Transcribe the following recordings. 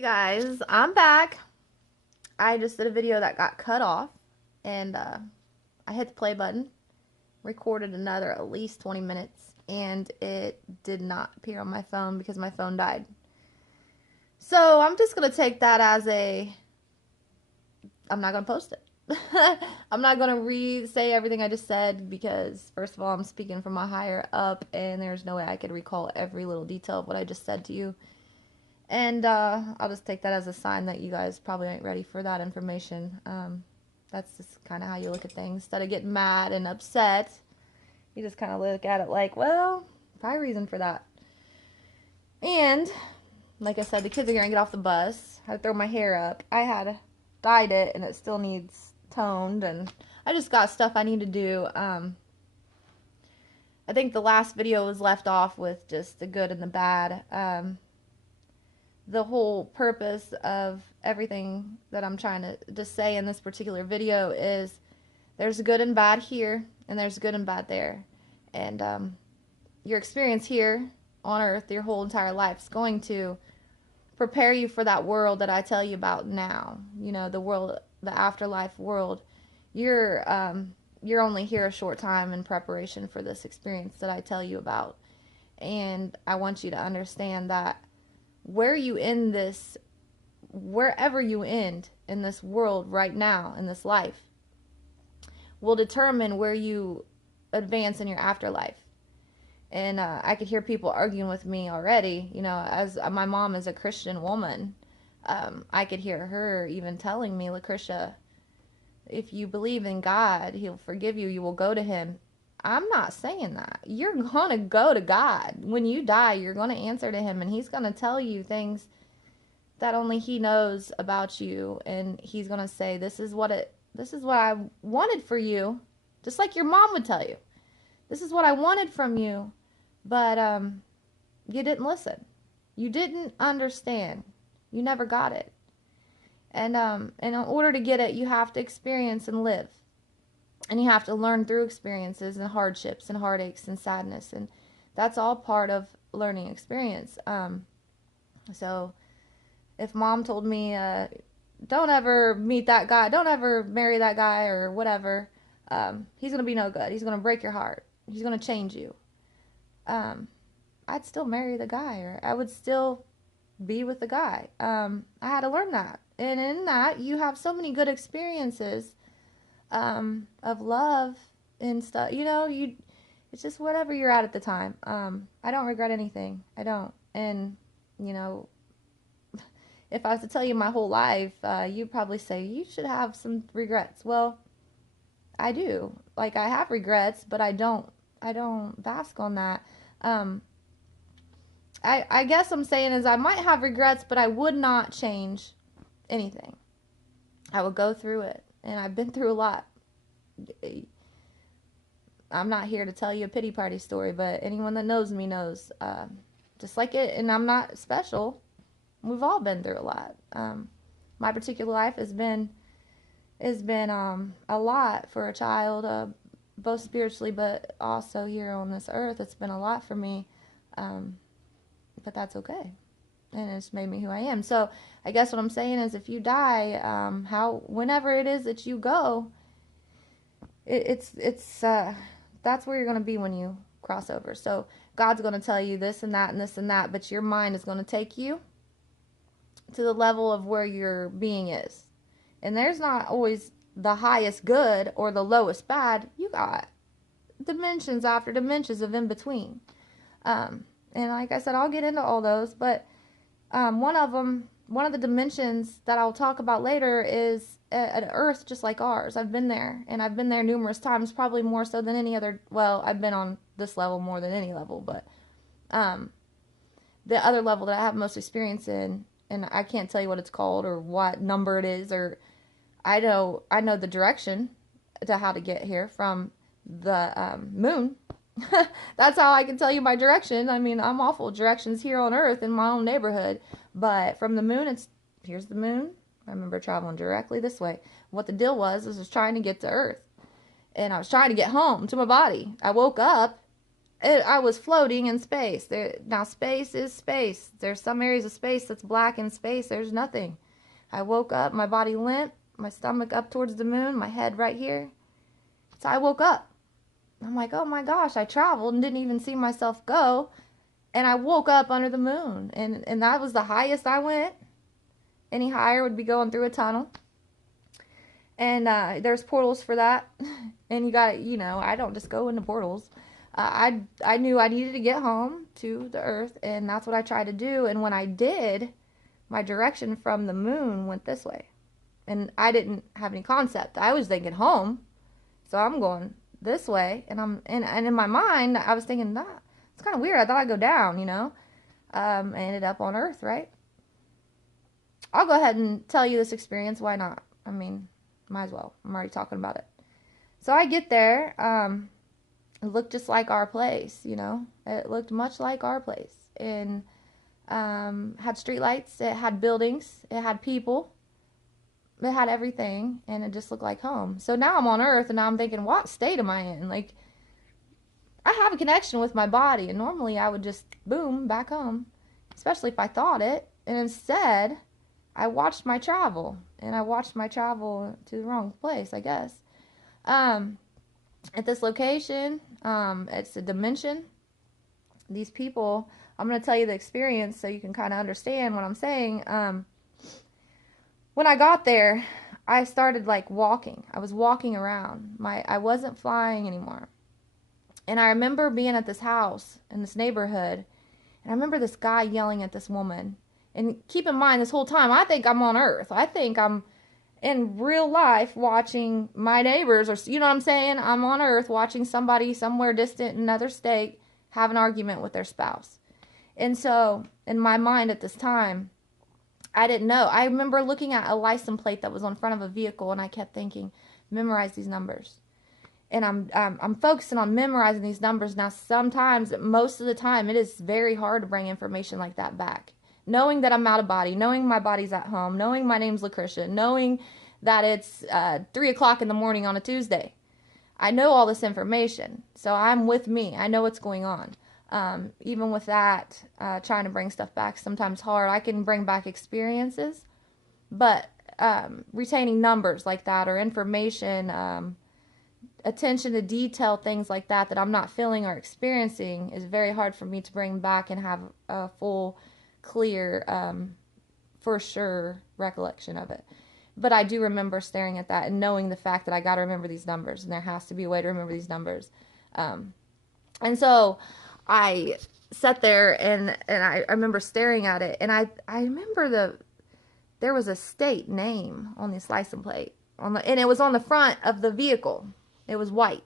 Hey guys, I'm back. I just did a video that got cut off, and I hit the play button, recorded another at least 20 minutes, and it did not appear on my phone because my phone died. So I'm just going to take that as I'm not going to post it. I'm not going to re-say everything I just said because, first of all, I'm speaking from a higher up, and there's no way I could recall every little detail of what I just said to you. And I'll just take that as a sign that you guys probably ain't ready for that information. That's just kind of how you look at things. Instead of getting mad and upset, you just kind of look at it like, well, probably reason for that. And, like I said, the kids are going to get off the bus. I throw my hair up. I had dyed it, and it still needs toned. And I just got stuff I need to do. I think the last video was left off with just the good and the bad. The whole purpose of everything that I'm trying to say in this particular video is there's good and bad here, and there's good and bad there. And your experience here on Earth, your whole entire life, is going to prepare you for that world that I tell you about now. You know, the world, the afterlife world. You're only here a short time in preparation for this experience that I tell you about. And I want you to understand that wherever you end in this world right now, in this life, will determine where you advance in your afterlife. And I could hear people arguing with me already, you know, as my mom is a Christian woman. I could hear her even telling me, Lucretia, if you believe in God, He'll forgive you, you will go to Him. I'm not saying that. You're going to go to God. When you die, you're going to answer to Him, and He's going to tell you things that only He knows about you, and He's going to say, this is what I wanted for you, just like your mom would tell you. This is what I wanted from you, but you didn't listen. You didn't understand. You never got it. And in order to get it, you have to experience and live. And you have to learn through experiences and hardships and heartaches and sadness. And that's all part of learning experience. So if mom told me, don't ever meet that guy, don't ever marry that guy or whatever, he's going to be no good. He's going to break your heart. He's going to change you. I'd still marry the guy, or I would still be with the guy. I had to learn that. And in that, you have so many good experiences of love and stuff, you know, it's just whatever you're at the time. I don't regret anything. I don't. And, you know, if I was to tell you my whole life, you'd probably say you should have some regrets. Well, I do. Like, I have regrets, but I don't bask on that. I guess I'm saying is I might have regrets, but I would not change anything. I would go through it. And I've been through a lot. I'm not here to tell you a pity party story, but anyone that knows me knows. Just like it, and I'm not special. We've all been through a lot. My particular life has been a lot for a child, both spiritually, but also here on this earth. It's been a lot for me, but that's okay. And it's made me who I am. So I guess what I'm saying is, if you die, whenever it is that you go, it's that's where you're going to be when you cross over. So God's going to tell you this and that and this and that, but your mind is going to take you to the level of where your being is. And there's not always the highest good or the lowest bad. You got dimensions after dimensions of in between. And like I said, I'll get into all those, but one of the dimensions that I'll talk about later is an Earth just like ours. I've been there, and I've been there numerous times, probably more so than any other. Well, I've been on this level more than any level, but the other level that I have most experience in, and I can't tell you what it's called or what number it is, or I know the direction to how to get here from the moon. That's how I can tell you my direction. I mean, I'm awful directions here on Earth in my own neighborhood, but from the moon, here's the moon. I remember traveling directly this way. What the deal was trying to get to Earth, and I was trying to get home to my body. I woke up I was floating in space. Now, space is space. There's some areas of space that's black in space. There's nothing. I woke up, my body limp, my stomach up towards the moon, my head right here. So I woke up. I'm like, oh my gosh, I traveled and didn't even see myself go. And I woke up under the moon. And that was the highest I went. Any higher would be going through a tunnel. And there's portals for that. And you got, I don't just go into portals. I knew I needed to get home to the earth, and that's what I tried to do. And when I did, my direction from the moon went this way. And I didn't have any concept. I was thinking home. So I'm going this way, and in my mind, I was thinking, nah, it's kind of weird. I thought I'd go down, I ended up on Earth, right? I'll go ahead and tell you this experience. Why not? I mean, might as well. I'm already talking about it. So I get there. It looked just like our place, It looked much like our place. And had streetlights. It had buildings. It had people. It had everything. And it just looked like home. So now I'm on Earth, and now I'm thinking, what state am I in? Like, I have a connection with my body. And normally I would just, boom, back home. Especially if I thought it. And instead, I watched my travel. And I watched my travel to the wrong place, I guess. At this location, it's a dimension. These people, I'm going to tell you the experience so you can kind of understand what I'm saying. When I got there, I started like walking. I was walking around. I wasn't flying anymore. And I remember being at this house in this neighborhood, and I remember this guy yelling at this woman. And keep in mind, this whole time, I think I'm on Earth. I think I'm in real life watching my neighbors, or you know what I'm saying? I'm on Earth watching somebody somewhere distant in another state have an argument with their spouse. And so in my mind at this time, I didn't know. I remember looking at a license plate that was on front of a vehicle, and I kept thinking, memorize these numbers. And I'm focusing on memorizing these numbers. Now, sometimes, most of the time, it is very hard to bring information like that back. Knowing that I'm out of body, knowing my body's at home, knowing my name's Lucretia, knowing that it's 3 o'clock in the morning on a Tuesday. I know all this information, so I'm with me. I know what's going on. Even with that, trying to bring stuff back, sometimes hard. I can bring back experiences, but retaining numbers like that or information, attention to detail, things like that I'm not feeling or experiencing is very hard for me to bring back and have a full, clear, for sure recollection of it. But I do remember staring at that and knowing the fact that I got to remember these numbers, and there has to be a way to remember these numbers. And so I sat there and I remember staring at it, and I remember there was a state name on this license plate and it was on the front of the vehicle. It was white.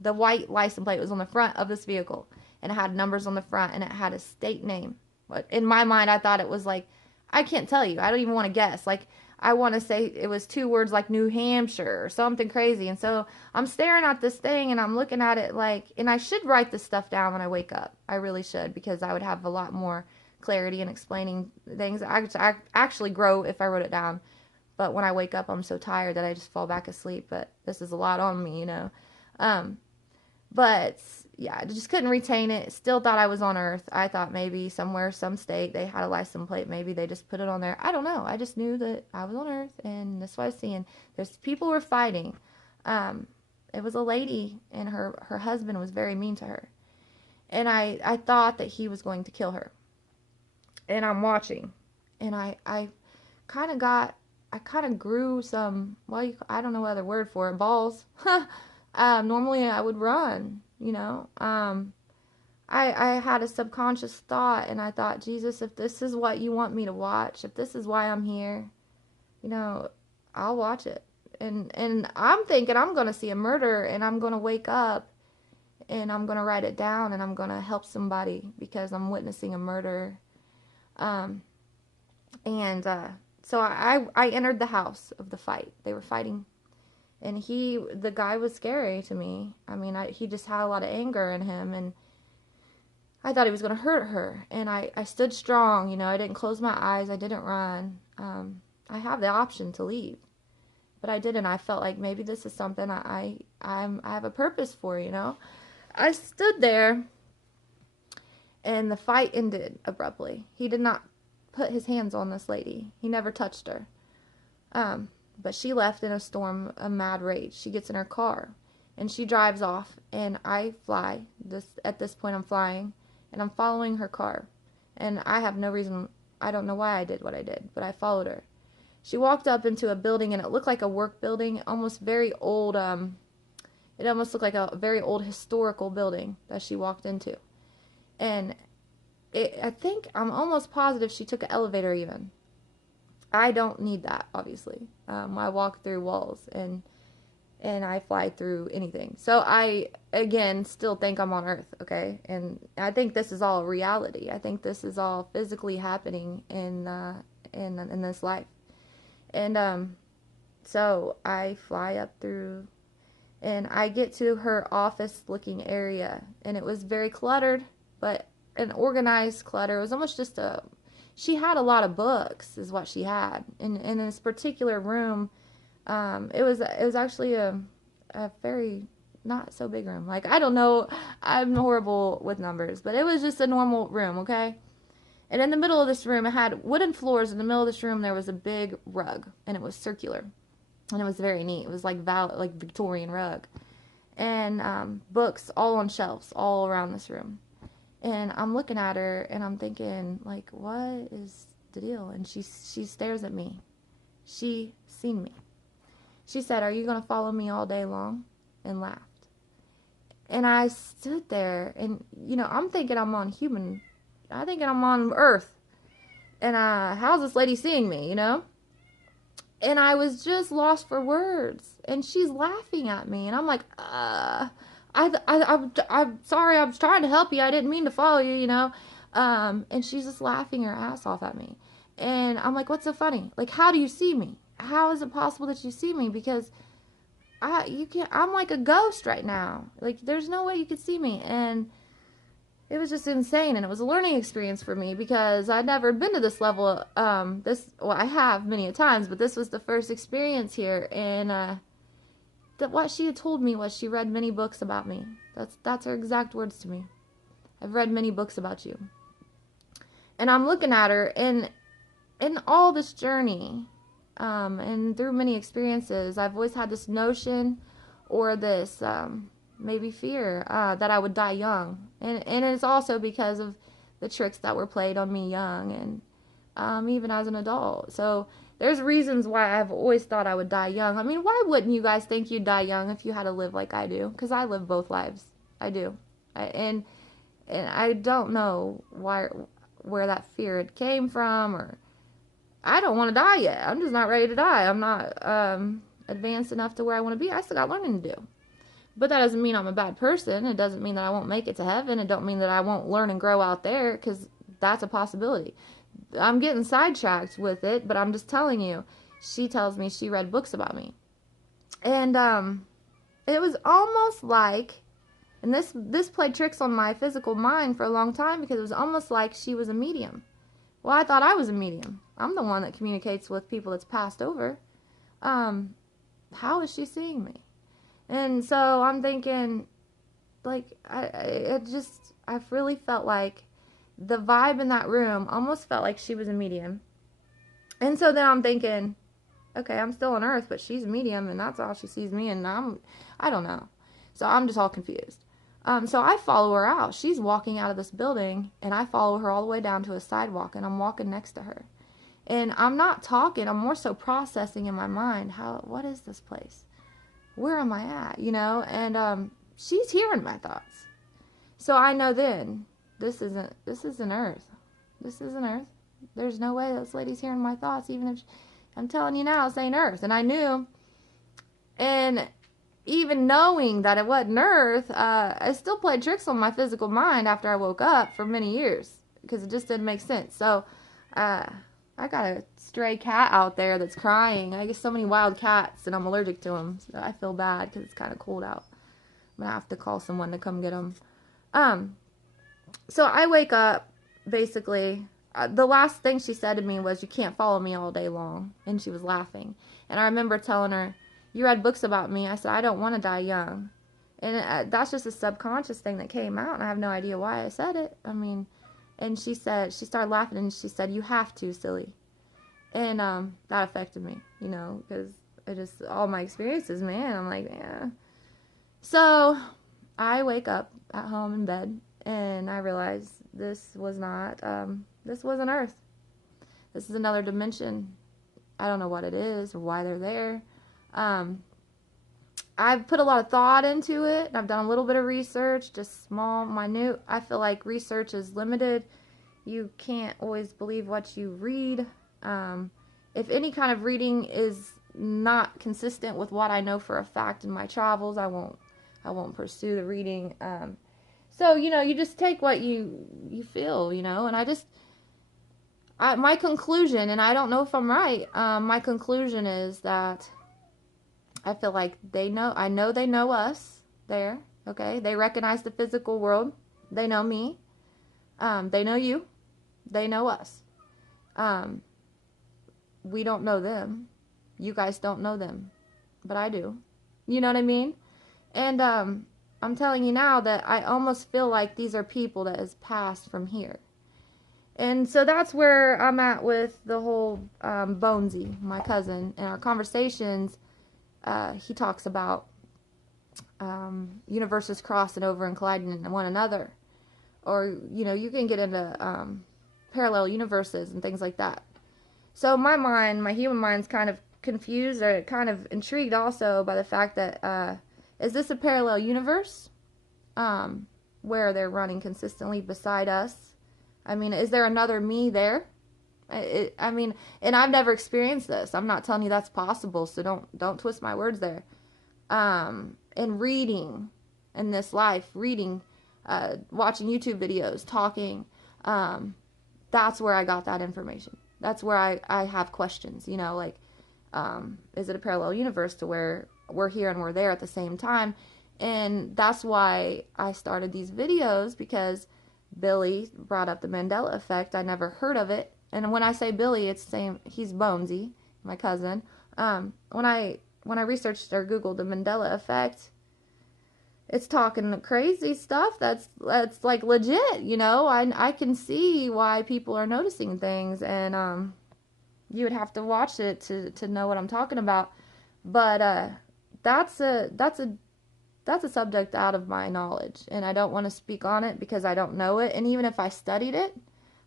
The white license plate was on the front of this vehicle, and it had numbers on the front, and it had a state name. But in my mind, I thought it was like, I can't tell you. I don't even want to guess. Like, I want to say it was 2 words like New Hampshire or something crazy. And so I'm staring at this thing, and I'm looking at it like, and I should write this stuff down when I wake up. I really should, because I would have a lot more clarity in explaining things. I actually grow if I wrote it down. But when I wake up, I'm so tired that I just fall back asleep. But this is a lot on me, But yeah, I just couldn't retain it. Still thought I was on Earth. I thought maybe somewhere, some state, they had a license plate. Maybe they just put it on there. I don't know. I just knew that I was on Earth, and that's what I was seeing. There's people were fighting. It was a lady, and her husband was very mean to her. And I thought that he was going to kill her. And I'm watching. And I kind of grew some, well, I don't know what other word for it, balls. Normally I would run, I had a subconscious thought, and I thought, Jesus, if this is what you want me to watch, if this is why I'm here, I'll watch it. And I'm thinking I'm going to see a murder, and I'm going to wake up, and I'm going to write it down, and I'm going to help somebody because I'm witnessing a murder. So I entered the house of the fight. They were fighting. And the guy was scary to me. I mean, he just had a lot of anger in him, and I thought he was going to hurt her. And I stood strong, I didn't close my eyes. I didn't run. I have the option to leave, but I didn't. I felt like maybe this is something I have a purpose for, I stood there, And the fight ended abruptly. He did not put his hands on this lady. He never touched her. But she left in a storm of mad rage. She gets in her car and she drives off, and I fly. At this point I'm flying and I'm following her car. And I have no reason, I don't know why I did what I did, but I followed her. She walked up into a building, and it looked like a work building, almost very old. It almost looked like a very old historical building that she walked into. And I think, I'm almost positive she took an elevator even. I don't need that, obviously. I walk through walls, and I fly through anything. So I, again, still think I'm on Earth, okay? And I think this is all reality. I think this is all physically happening in this life. And so I fly up through, and I get to her office-looking area, and it was very cluttered, but an organized clutter. It was almost just she had a lot of books, is what she had. In this particular room, it was actually a very not so big room. Like, I don't know, I'm horrible with numbers, but it was just a normal room, okay? And in the middle of this room, it had wooden floors. In the middle of this room, there was a big rug, and it was circular, and it was very neat. It was like Victorian rug, and books all on shelves all around this room. And I'm looking at her, and I'm thinking, like, what is the deal? And she stares at me. She seen me. She said, "Are you going to follow me all day long?" And laughed. And I stood there, and, I'm thinking I'm on Earth. And how's this lady seeing me, And I was just lost for words. And she's laughing at me, and I'm like, I'm sorry, I was trying to help you. I didn't mean to follow you, And she's just laughing her ass off at me. And I'm like, what's so funny? Like, how do you see me? How is it possible that you see me? Because I'm like a ghost right now. Like, there's no way you could see me. And it was just insane, and it was a learning experience for me because I'd never been to this level. I have many a times, but this was the first experience here. And that what she had told me was she read many books about me. That's her exact words to me. I've read many books about you. And I'm looking at her, and in all this journey, and through many experiences, I've always had this notion or this maybe fear that I would die young. And it's also because of the tricks that were played on me young, and even as an adult. So there's reasons why I've always thought I would die young. I mean, why wouldn't you guys think you'd die young if you had to live like I do? Because I live both lives. I do. And I don't know where that fear came from, or I don't want to die yet. I'm just not ready to die. I'm not advanced enough to where I want to be. I still got learning to do. But that doesn't mean I'm a bad person. It doesn't mean that I won't make it to heaven. It don't mean that I won't learn and grow out there, because that's a possibility. I'm getting sidetracked with it, but I'm just telling you. She tells me she read books about me. And it was almost like, and this played tricks on my physical mind for a long time, because it was almost like she was a medium. Well, I thought I was a medium. I'm the one that communicates with people that's passed over. How is she seeing me? And so I'm thinking, like, I really felt like the vibe in that room almost felt like she was a medium. And so then I'm thinking, okay, I'm still on Earth, but she's a medium, and that's all she sees me, and I don't know. So I'm just all confused. So I follow her out. She's walking out of this building, and I follow her all the way down to a sidewalk, and I'm walking next to her. And I'm not talking. I'm more so processing in my mind, what is this place? Where am I at? And she's hearing my thoughts. So I know then, this isn't Earth. This isn't Earth. There's no way this lady's hearing my thoughts, even if I'm telling you now, this ain't Earth. And I knew. And even knowing that it wasn't Earth, I still played tricks on my physical mind after I woke up for many years, because it just didn't make sense. So I got a stray cat out there that's crying. I get so many wild cats, and I'm allergic to them. So I feel bad because it's kind of cold out. I'm going to have to call someone to come get them. So I wake up, basically. The last thing she said to me was, "You can't follow me all day long." And she was laughing. And I remember telling her, "You read books about me." I said, "I don't want to die young." And that's just a subconscious thing that came out, and I have no idea why I said it. I mean, and she started laughing, and she said, "You have to, silly." And that affected me, you know, because it just, all my experiences, man, I'm like, yeah. So I wake up at home in bed, and I realize this wasn't Earth. This is another dimension. I don't know what it is or why they're there. I've put a lot of thought into it, and I've done a little bit of research, just small, minute. I feel like research is limited. You can't always believe what you read. If any kind of reading is not consistent with what I know for a fact in my travels, I won't pursue the reading. So, you know, you just take what you feel, you know, and my conclusion, and I don't know if I'm right, my conclusion is that I feel like I know they know us there, okay? They recognize the physical world. They know me. They know you. They know us. We don't know them. You guys don't know them, but I do. You know what I mean? And I'm telling you now that I almost feel like these are people that has passed from here. And so that's where I'm at with the whole Bonesy, my cousin. In our conversations, he talks about universes crossing over and colliding into one another. Or, you know, you can get into parallel universes and things like that. So my human mind's kind of confused or kind of intrigued also by the fact that is this a parallel universe where they're running consistently beside us? I mean, is there another me there? I mean, and I've never experienced this. I'm not telling you that's possible, so don't twist my words there. And reading in this life, watching YouTube videos, talking, that's where I got that information. That's where I have questions, you know, like, is it a parallel universe to where we're here and we're there at the same time? And that's why I started these videos, because Billy brought up the Mandela effect. I never heard of it. And when I say Billy, it's the same. He's Bonesy, my cousin. When I researched or Googled the Mandela effect, it's talking crazy stuff that's like legit, you know. I can see why people are noticing things, and you would have to watch it to know what I'm talking about. But that's a subject out of my knowledge, and I don't want to speak on it because I don't know it. And even if I studied it,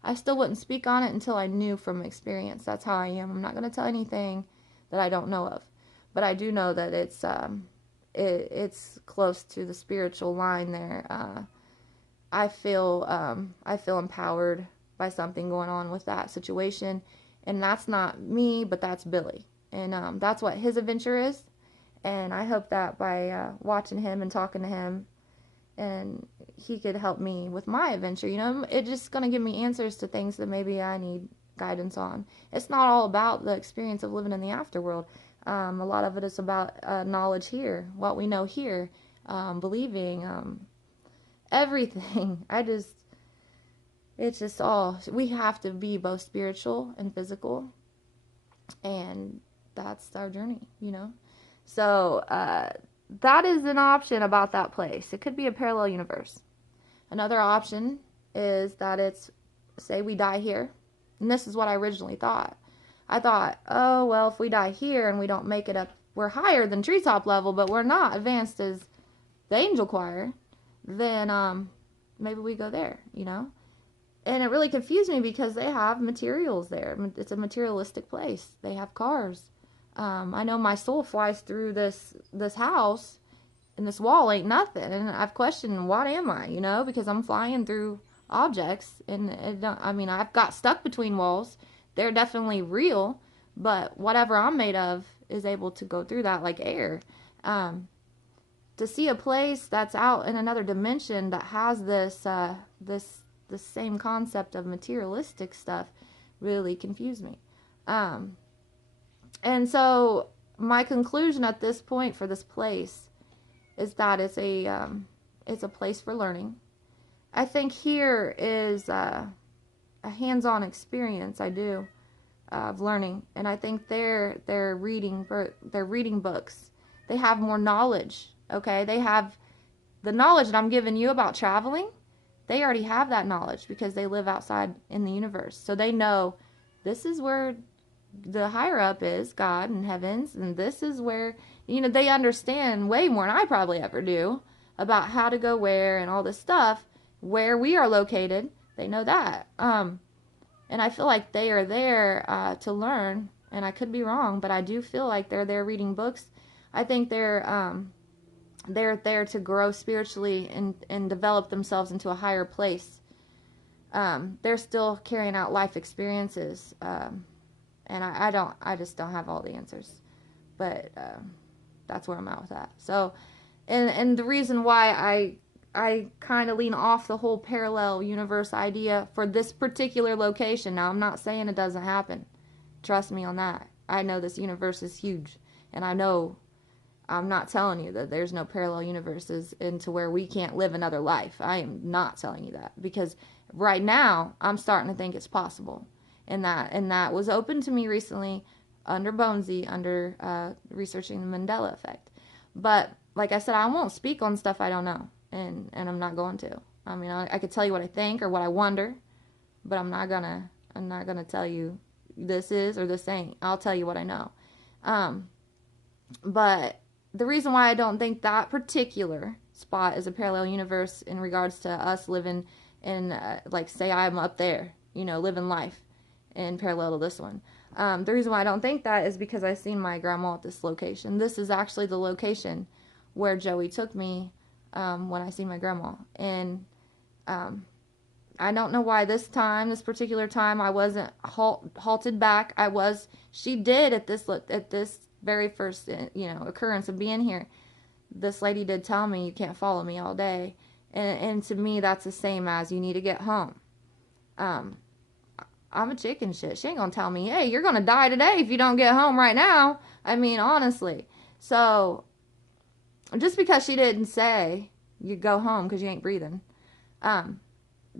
I still wouldn't speak on it until I knew from experience. That's how I am. I'm not going to tell anything that I don't know of, but I do know that it's close to the spiritual line there. I feel empowered by something going on with that situation, and that's not me, but that's Billy, and that's what his adventure is. And I hope that by watching him and talking to him, and he could help me with my adventure. You know, it's just going to give me answers to things that maybe I need guidance on. It's not all about the experience of living in the afterworld. A lot of it is about knowledge here, what we know here, believing, everything. It's just all, we have to be both spiritual and physical, and that's our journey, you know. So that is an option about that place. It could be a parallel universe. Another option is that it's, say we die here, and this is what I originally thought. I thought, oh, well, if we die here and we don't make it up, we're higher than treetop level, but we're not advanced as the angel choir, then maybe we go there, you know? And it really confused me because they have materials there. It's a materialistic place. They have cars. I know my soul flies through this house, and this wall ain't nothing. And I've questioned, what am I, you know? Because I'm flying through objects, and I've got stuck between walls. They're definitely real, but whatever I'm made of is able to go through that like air. To see a place that's out in another dimension that has this same concept of materialistic stuff really confused me. And so my conclusion at this point for this place is that it's a place for learning. I think here is a hands-on experience, I do, of learning, and I think they're reading books. They have more knowledge. Okay, they have the knowledge that I'm giving you about traveling, they already have that knowledge because they live outside in the universe. So they know this is where the higher up is, God in heavens, and this is where, they understand way more than I probably ever do about how to go where and all this stuff, where we are located. They know that. And I feel like they are there to learn, and I could be wrong, but I do feel like they're there reading books. I think they're there to grow spiritually and develop themselves into a higher place. They're still carrying out life experiences, and I just don't have all the answers, but that's where I'm at with that. So, and the reason why I kind of lean off the whole parallel universe idea for this particular location. Now, I'm not saying it doesn't happen. Trust me on that. I know this universe is huge, and I know I'm not telling you that there's no parallel universes into where we can't live another life. I am not telling you that, because right now I'm starting to think it's possible, and that was open to me recently under Bonesy, under researching the Mandela effect. But like I said, I won't speak on stuff I don't know. And I'm not going to. I mean, I could tell you what I think or what I wonder, but I'm not gonna tell you this is or this ain't. I'll tell you what I know. But the reason why I don't think that particular spot is a parallel universe in regards to us living in, like, say I'm up there, living life in parallel to this one. The reason why I don't think that is because I seen my grandma at this location. This is actually the location where Joey took me when I see my grandma. And I don't know why this particular time, I wasn't halted back. She did at this very first, occurrence of being here. This lady did tell me, you can't follow me all day. And to me, that's the same as you need to get home. I'm a chicken shit. She ain't gonna tell me, hey, you're gonna die today if you don't get home right now. I mean, honestly. So, just because she didn't say you go home because you ain't breathing, that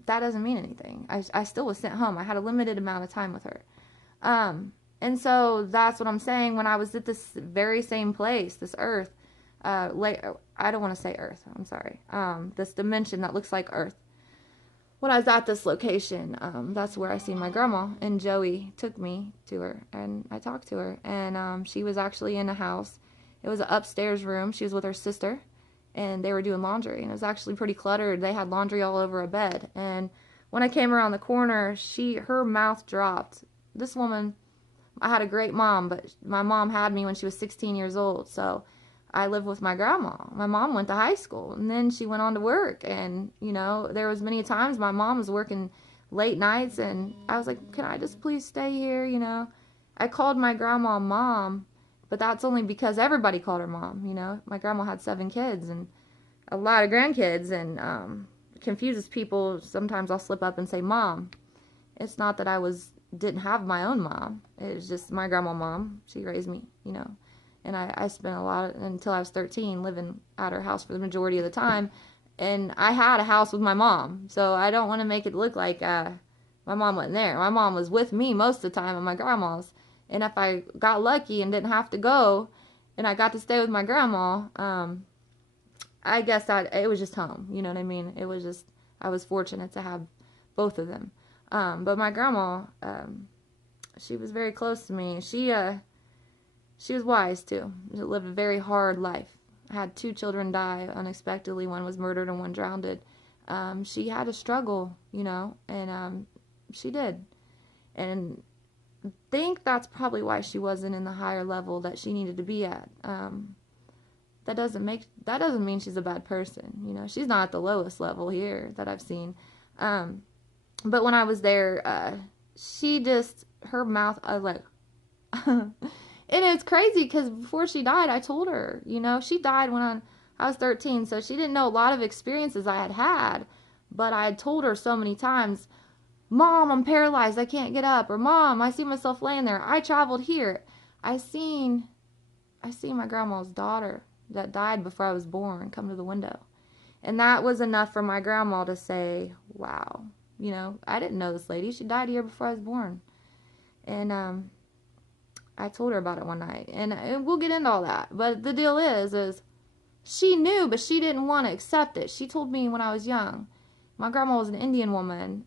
doesn't mean anything. I still was sent home. I had a limited amount of time with her. And so that's what I'm saying. When I was at this very same place, this earth, I don't want to say earth, I'm sorry, this dimension that looks like earth. When I was at this location, that's where I seen my grandma, and Joey took me to her, and I talked to her, and she was actually in a house. It was an upstairs room. She was with her sister, and they were doing laundry, and it was actually pretty cluttered. They had laundry all over a bed, and when I came around the corner, her mouth dropped. This woman, I had a great mom, but my mom had me when she was 16 years old, so I lived with my grandma. My mom went to high school, and then she went on to work, and, there was many times my mom was working late nights, and I was like, can I just please stay here, I called my grandma Mom, but that's only because everybody called her Mom, My grandma had 7 kids and a lot of grandkids, and confuses people. Sometimes I'll slip up and say Mom. It's not that I didn't have my own mom. It was just my grandma Mom. She raised me, And I spent until I was 13, living at her house for the majority of the time. And I had a house with my mom. So I don't want to make it look like my mom wasn't there. My mom was with me most of the time at my grandma's. And if I got lucky and didn't have to go, and I got to stay with my grandma, I guess it was just home. You know what I mean? It was just, I was fortunate to have both of them. But my grandma, she was very close to me. She was wise, too. She lived a very hard life. I had 2 children die unexpectedly. One was murdered and one drowned. She had to struggle, and she did. And I think that's probably why she wasn't in the higher level that she needed to be at. That doesn't mean she's a bad person. She's not at the lowest level here that I've seen. But when I was there, her mouth, I was like, and it's crazy because before she died, I told her, she died when I was 13, so she didn't know a lot of experiences I had, but I had told her so many times, Mom, I'm paralyzed, I can't get up, or Mom, I see myself laying there, I traveled here. I seen my grandma's daughter that died before I was born come to the window. And that was enough for my grandma to say, wow, I didn't know this lady, she died here before I was born. And I told her about it one night, and we'll get into all that. But the deal is she knew, but she didn't want to accept it. She told me when I was young. My grandma was an Indian woman,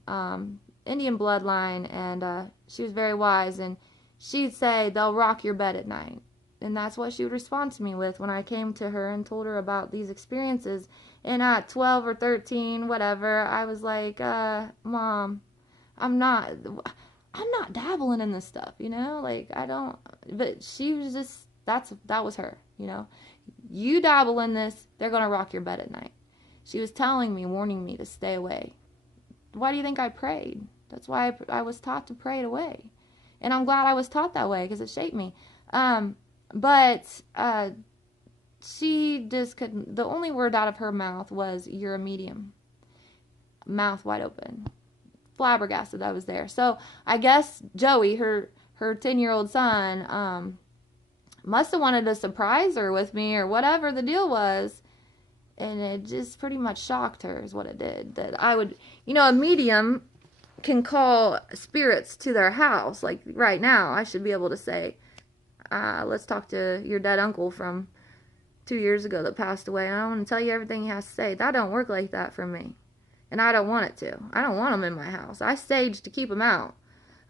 Indian bloodline, and she was very wise, and she'd say, they'll rock your bed at night. And that's what she would respond to me with when I came to her and told her about these experiences. And at 12 or 13, whatever, I was like, Mom, I'm not dabbling in this stuff, you know? Like, I don't, but she was just, that was her, you know? You dabble in this, they're going to rock your bed at night. She was telling me, warning me to stay away. Why do you think I prayed? That's why I was taught to pray away. And I'm glad I was taught that way because it shaped me. But she just couldn't, the only word out of her mouth was, you're a medium. Mouth wide open. Flabbergasted I was there. So I guess Joey, her 10-year-old son, must have wanted to surprise her with me or whatever the deal was. And it just pretty much shocked her is what it did. That I would, a medium can call spirits to their house. Like right now, I should be able to say, let's talk to your dead uncle from 2 years ago that passed away. And I want to tell you everything he has to say. That don't work like that for me. And I don't want it to. I don't want them in my house. I stage to keep them out.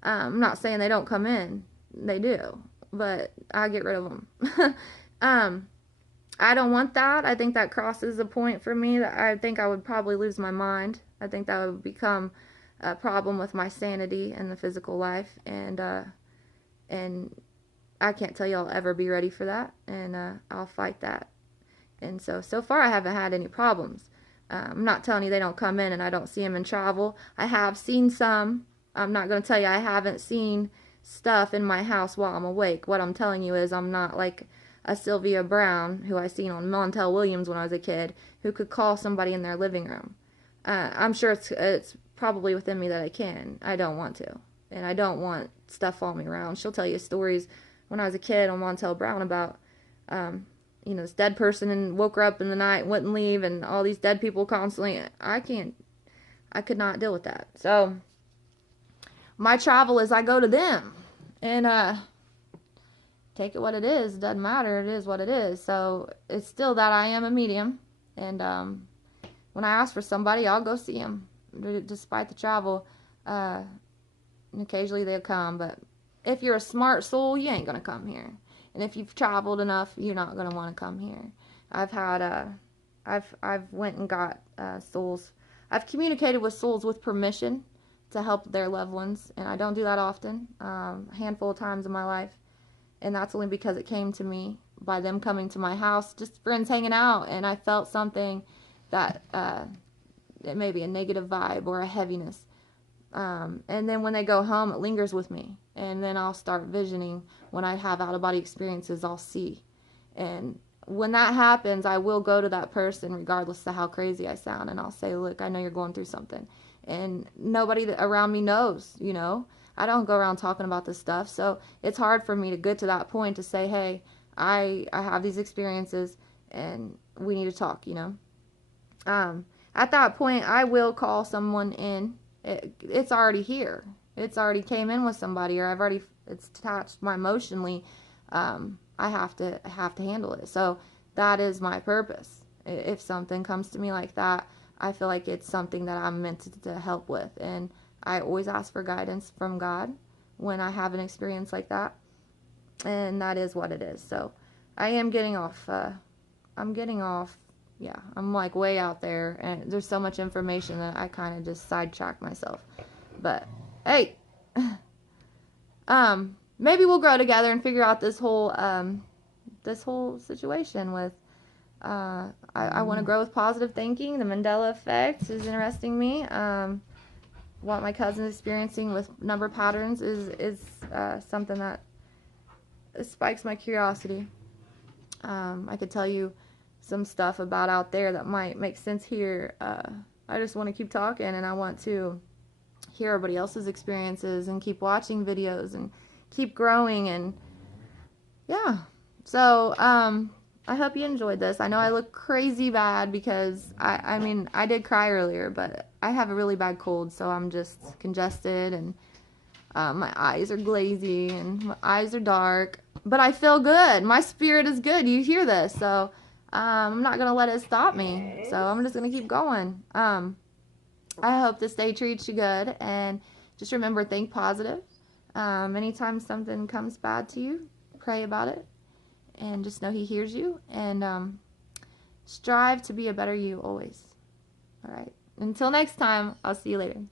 I'm not saying they don't come in. They do. But I get rid of them. I don't want that. I think that crosses a point for me that I think I would probably lose my mind. I think that would become a problem with my sanity in the physical life. And I can't tell you I'll ever be ready for that. And I'll fight that. And so far I haven't had any problems. I'm not telling you they don't come in and I don't see them in travel. I have seen some. I'm not going to tell you I haven't seen stuff in my house while I'm awake. What I'm telling you is I'm not like a Sylvia Brown, who I seen on Montel Williams when I was a kid, who could call somebody in their living room. I'm sure it's probably within me that I can. I don't want to. And I don't want stuff following me around. She'll tell you stories when I was a kid on Montel Brown about, this dead person and woke her up in the night, wouldn't leave, and all these dead people constantly. I could not deal with that. So my travel is I go to them. And, take it what it is. It doesn't matter. It is what it is. So it's still that I am a medium. And when I ask for somebody, I'll go see them. Despite the travel. And occasionally they'll come. But if you're a smart soul, you ain't going to come here. And if you've traveled enough, you're not going to want to come here. I've had, I've went and got souls. I've communicated with souls with permission to help their loved ones. And I don't do that often. A handful of times in my life. And that's only because it came to me by them coming to my house, just friends hanging out, and I felt something that it may be a negative vibe or a heaviness. And then when they go home, it lingers with me. And then I'll start visioning. When I have out-of-body experiences, I'll see. And when that happens, I will go to that person regardless of how crazy I sound, and I'll say, look, I know you're going through something. And nobody around me knows, I don't go around talking about this stuff, so it's hard for me to get to that point to say, hey, I have these experiences, and we need to talk, At that point, I will call someone in. It's already here. It's already came in with somebody, or it's attached my emotionally. I have to handle it. So that is my purpose. If something comes to me like that, I feel like it's something that I'm meant to help with, and I always ask for guidance from God when I have an experience like that. And that is what it is. So I am getting off. Yeah, I'm like way out there. And there's so much information that I kind of just sidetrack myself. But hey, maybe we'll grow together and figure out this whole situation with, I want to grow with positive thinking. The Mandela effect is interesting me. What my cousin's experiencing with number patterns is something that spikes my curiosity. I could tell you some stuff about out there that might make sense here. I just want to keep talking, and I want to hear everybody else's experiences and keep watching videos and keep growing. And yeah, so I hope you enjoyed this. I know I look crazy bad because I did cry earlier, but I have a really bad cold, so I'm just congested, and my eyes are glazy and my eyes are dark, but I feel good. My spirit is good. You hear this. So I'm not gonna let it stop me. So I'm just gonna keep going. I hope this day treats you good, and just remember, think positive. Anytime something comes bad to you, pray about it, and just know He hears you. And strive to be a better you always. All right. Until next time, I'll see you later.